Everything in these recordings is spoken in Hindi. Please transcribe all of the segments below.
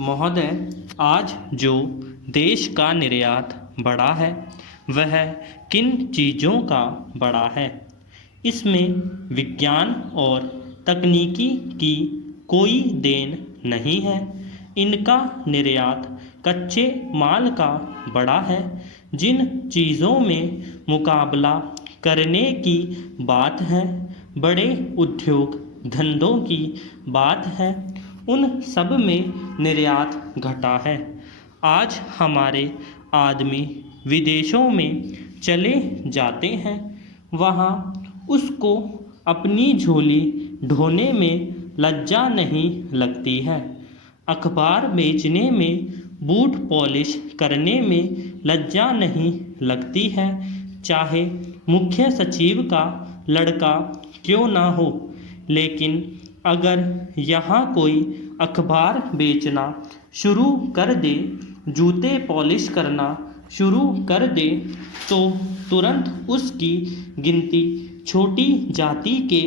महोदय, आज जो देश का निर्यात बढ़ा है वह किन चीज़ों का बढ़ा है? इसमें विज्ञान और तकनीकी की कोई देन नहीं है। इनका निर्यात कच्चे माल का बढ़ा है। जिन चीज़ों में मुकाबला करने की बात है, बड़े उद्योग धंधों की बात है, उन सब में निर्यात घटा है। आज हमारे आदमी विदेशों में चले जाते हैं, वहाँ उसको अपनी झोली ढोने में लज्जा नहीं लगती है। अखबार बेचने में, बूट पॉलिश करने में लज्जा नहीं लगती है, चाहे मुख्य सचिव का लड़का क्यों ना हो। लेकिन अगर यहाँ कोई अखबार बेचना शुरू कर दे, जूते पॉलिश करना शुरू कर दे, तो तुरंत उसकी गिनती छोटी जाति के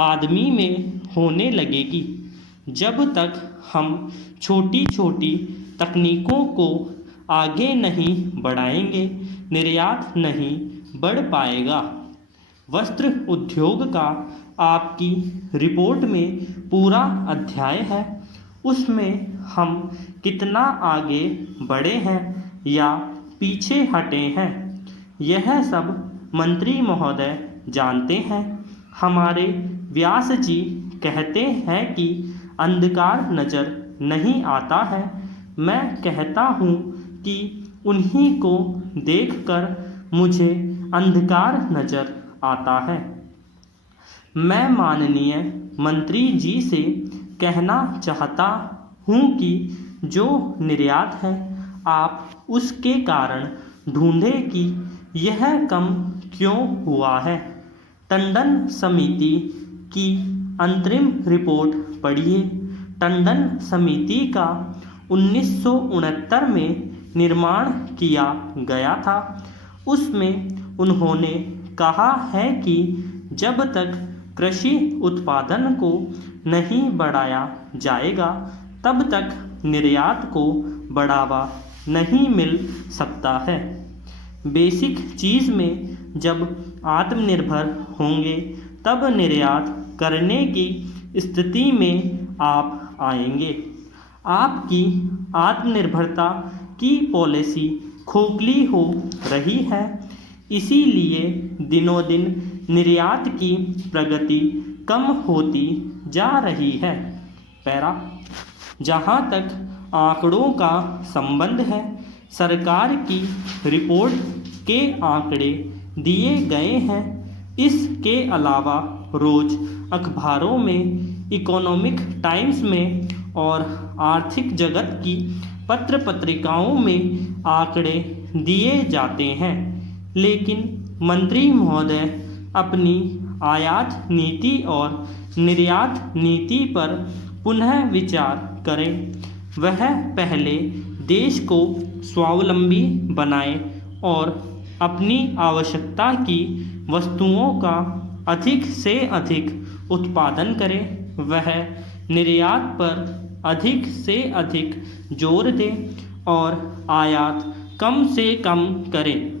आदमी में होने लगेगी। जब तक हम छोटी छोटी तकनीकों को आगे नहीं बढ़ाएंगे, निर्यात नहीं बढ़ पाएगा। वस्त्र उद्योग का आपकी रिपोर्ट में पूरा अध्याय है। उसमें हम कितना आगे बढ़े हैं या पीछे हटे हैं, यह सब मंत्री महोदय जानते हैं। हमारे व्यास जी कहते हैं कि अंधकार नज़र नहीं आता है। मैं कहता हूँ कि उन्हीं को देखकर मुझे अंधकार नज़र आता है। मैं माननीय मंत्री जी से कहना चाहता हूँ कि जो निर्यात है, आप उसके कारण ढूंढें कि यह कम क्यों हुआ है। टंडन समिति की अंतरिम रिपोर्ट पढ़िए। टंडन समिति का 1969 में निर्माण किया गया था। उसमें उन्होंने कहा है कि जब तक कृषि उत्पादन को नहीं बढ़ाया जाएगा, तब तक निर्यात को बढ़ावा नहीं मिल सकता है। बेसिक चीज़ में जब आत्मनिर्भर होंगे, तब निर्यात करने की स्थिति में आप आएंगे। आपकी आत्मनिर्भरता की पॉलिसी खोखली हो रही है, इसीलिए दिनों दिन निर्यात की प्रगति कम होती जा रही है। पैरा, जहाँ तक आंकड़ों का संबंध है, सरकार की रिपोर्ट के आंकड़े दिए गए हैं। इसके अलावा रोज़ अखबारों में, इकोनॉमिक टाइम्स में और आर्थिक जगत की पत्र पत्रिकाओं में आंकड़े दिए जाते हैं। लेकिन मंत्री महोदय अपनी आयात नीति और निर्यात नीति पर पुनः विचार करें। वह पहले देश को स्वावलंबी बनाए और अपनी आवश्यकता की वस्तुओं का अधिक से अधिक उत्पादन करें। वह निर्यात पर अधिक से अधिक जोर दें और आयात कम से कम करें।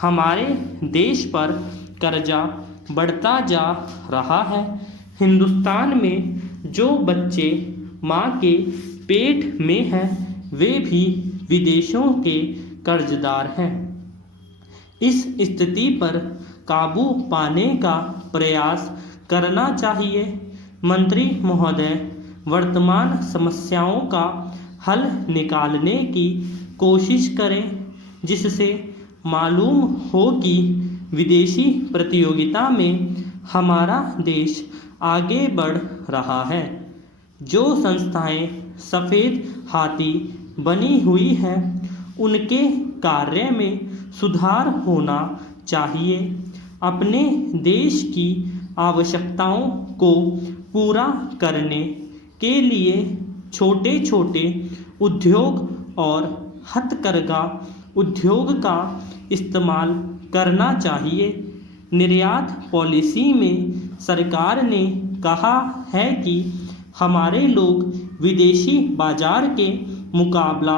हमारे देश पर कर्जा बढ़ता जा रहा है। हिंदुस्तान में जो बच्चे माँ के पेट में हैं, वे भी विदेशों के कर्जदार हैं। इस स्थिति पर काबू पाने का प्रयास करना चाहिए। मंत्री महोदय, वर्तमान समस्याओं का हल निकालने की कोशिश करें, जिससे मालूम हो कि विदेशी प्रतियोगिता में हमारा देश आगे बढ़ रहा है। जो संस्थाएं सफ़ेद हाथी बनी हुई हैं, उनके कार्य में सुधार होना चाहिए। अपने देश की आवश्यकताओं को पूरा करने के लिए छोटे छोटे उद्योग और हथकरघा उद्योग का इस्तेमाल करना चाहिए। निर्यात पॉलिसी में सरकार ने कहा है कि हमारे लोग विदेशी बाजार के मुकाबला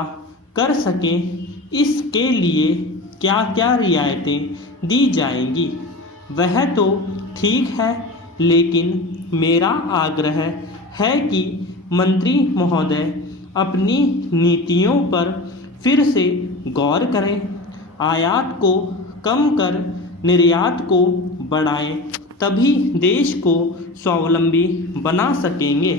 कर सकें, इसके लिए क्या क्या रियायतें दी जाएंगी। वह तो ठीक है, लेकिन मेरा आग्रह है कि मंत्री महोदय अपनी नीतियों पर फिर से गौर करें, आयात को कम कर निर्यात को बढ़ाएं, तभी देश को स्वावलंबी बना सकेंगे।